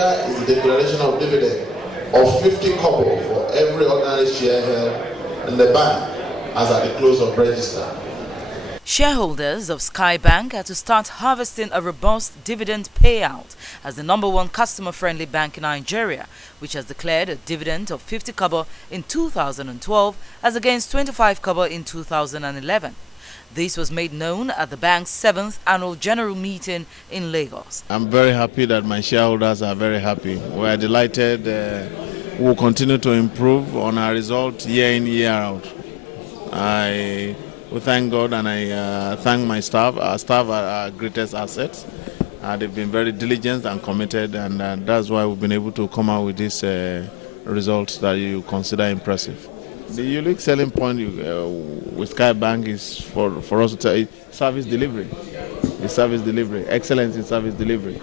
agenda is the declaration of dividend of 50 kobo for every ordinary share held in the bank as at the close of register. Shareholders of Skye Bank are to start harvesting a robust dividend payout as the #1 customer-friendly bank in Nigeria, which has declared a dividend of 50 kobo in 2012 as against 25 kobo in 2011. This was made known at the bank's 7th annual general meeting in Lagos. I'm very happy that my shareholders are very happy. We are delighted. We'll continue to improve on our results year in, year out. We thank God and I thank my staff. Our staff are our greatest assets. They've been very diligent and committed, and that's why we've been able to come out with these results that you consider impressive. The unique selling point with Skye Bank is for us to tell service delivery. The service delivery, excellence in service delivery.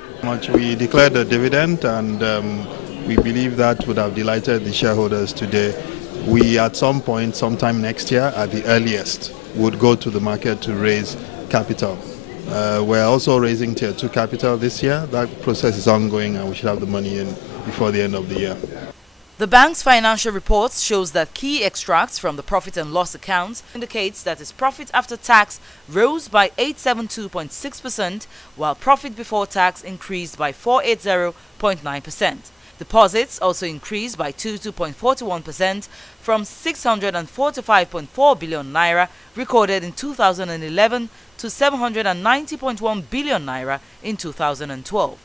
We declared a dividend, and we believe that would have delighted the shareholders today. We, at some point, sometime next year, at the earliest, would go to the market to raise capital. We're also raising Tier 2 capital this year. That process is ongoing, and we should have the money in before the end of the year. The bank's financial reports shows that key extracts from the profit and loss accounts indicates that its profit after tax rose by 872.6%, while profit before tax increased by 480.9%. Deposits also increased by 22.41% from 645.4 billion naira recorded in 2011 to 790.1 billion naira in 2012.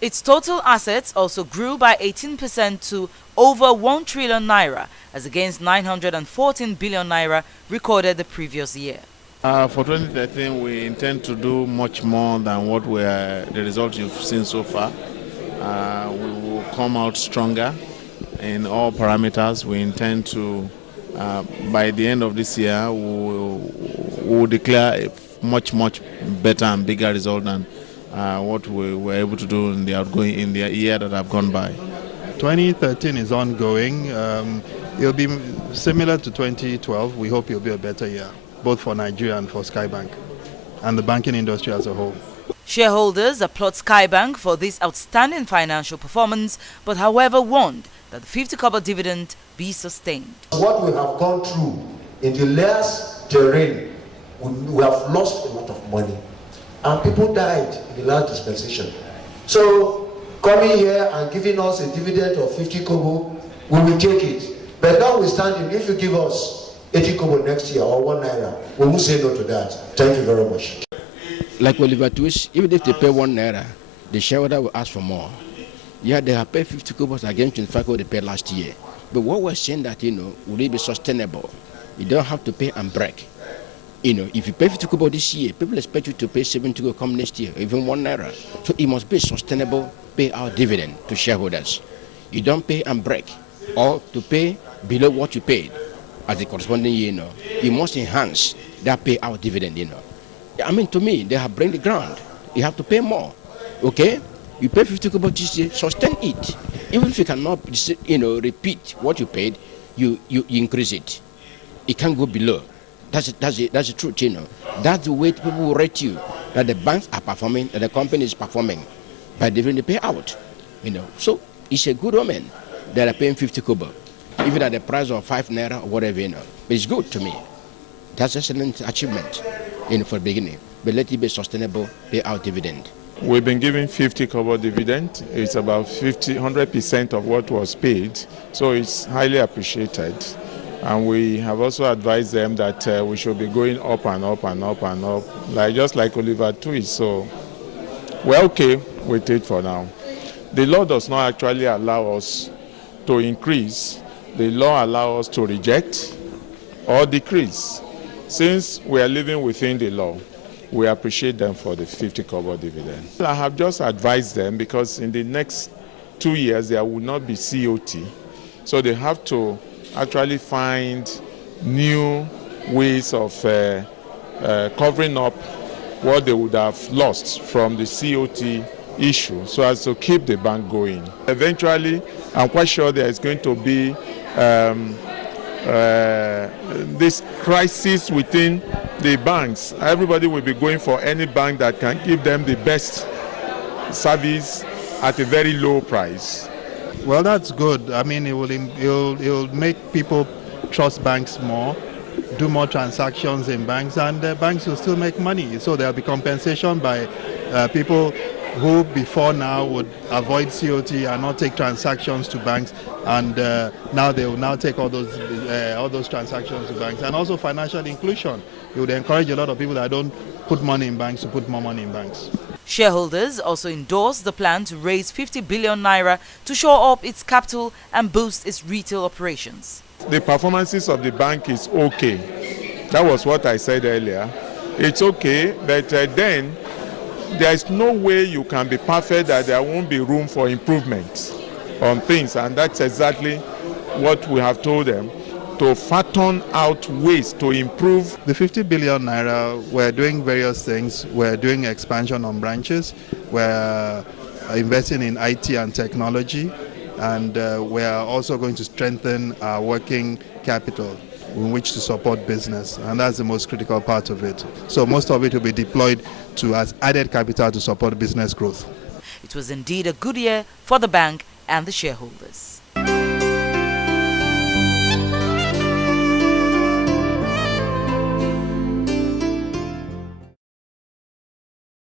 Its total assets also grew by 18% to over 1 trillion naira, as against 914 billion naira recorded the previous year. For 2013, we intend to do much more than what the results you've seen so far. We will come out stronger in all parameters. We intend to, by the end of this year, we will declare a much better and bigger result than what we were able to do in the year that have gone by. 2013 is ongoing. It'll be similar to 2012. We hope it'll be a better year, both for Nigeria and for Skye Bank, and the banking industry as a whole. Shareholders applaud Skye Bank for this outstanding financial performance, but however warned that the 50 kobo dividend be sustained. What we have gone through in the last terrain, we have lost a lot of money, and people died in the last dispensation. So coming here and giving us a dividend of 50 kobo, we will take it. But notwithstanding, if you give us 80 kobo next year or 1 naira, we will say no to that. Thank you very much. Like Oliver Twist, even if they pay 1 naira, the shareholder will ask for more. Yeah, they have paid 50 kobos against 25 kobo they paid last year. But what we're saying that, will it be sustainable? You don't have to pay and break. If you pay 50 kobo this year, people expect you to pay 70 kobo come next year, even 1 naira. So it must be sustainable payout dividend to shareholders. You don't pay and break, or to pay below what you paid as the corresponding year. You must enhance that payout dividend. I mean, to me, they have bring the ground. You have to pay more. Okay? You pay 50 kobo this year, sustain it. Even if you cannot, repeat what you paid, you increase it. It can't go below. That's the truth. That's the way people will rate you, that the banks are performing, that the company is performing by delivering the payout. So it's a good omen that are paying 50 kobo, even at the price of 5 naira or whatever. But it's good to me. That's excellent achievement, for the beginning. But let it be sustainable payout dividend. We've been giving 50 kobo dividend. It's about 100% of what was paid, so it's highly appreciated. And we have also advised them that we should be going up and up and up and up, just like Oliver Twist. So we're okay with it for now. The law does not actually allow us to increase. The law allows us to reject or decrease. Since we are living within the law, we appreciate them for the 50 kobo dividend. I have just advised them because in the next 2 years there will not be COT. So they have to actually find new ways of covering up what they would have lost from the COT issue, so as to keep the bank going. Eventually, I'm quite sure there is going to be this crisis within the banks. Everybody will be going for any bank that can give them the best service at a very low price. Well, that's good. I mean, it will make people trust banks more, do more transactions in banks, and banks will still make money. So there'll be compensation by people who before now would avoid COT and not take transactions to banks, and now they will now take all those transactions to banks. And also financial inclusion. It would encourage a lot of people that don't put money in banks to put more money in banks. Shareholders also endorsed the plan to raise 50 billion naira to shore up its capital and boost its retail operations. The performances of the bank is okay. That was what I said earlier. It's okay, but then there is no way you can be perfect that there won't be room for improvement on things, and that's exactly what we have told them, to fatten out ways to improve. The 50 billion naira, we're doing various things. We're doing expansion on branches. We're investing in IT and technology, and we're also going to strengthen our working capital in which to support business, and that's the most critical part of it. So most of it will be deployed to as added capital to support business growth. It was indeed a good year for the bank and the shareholders.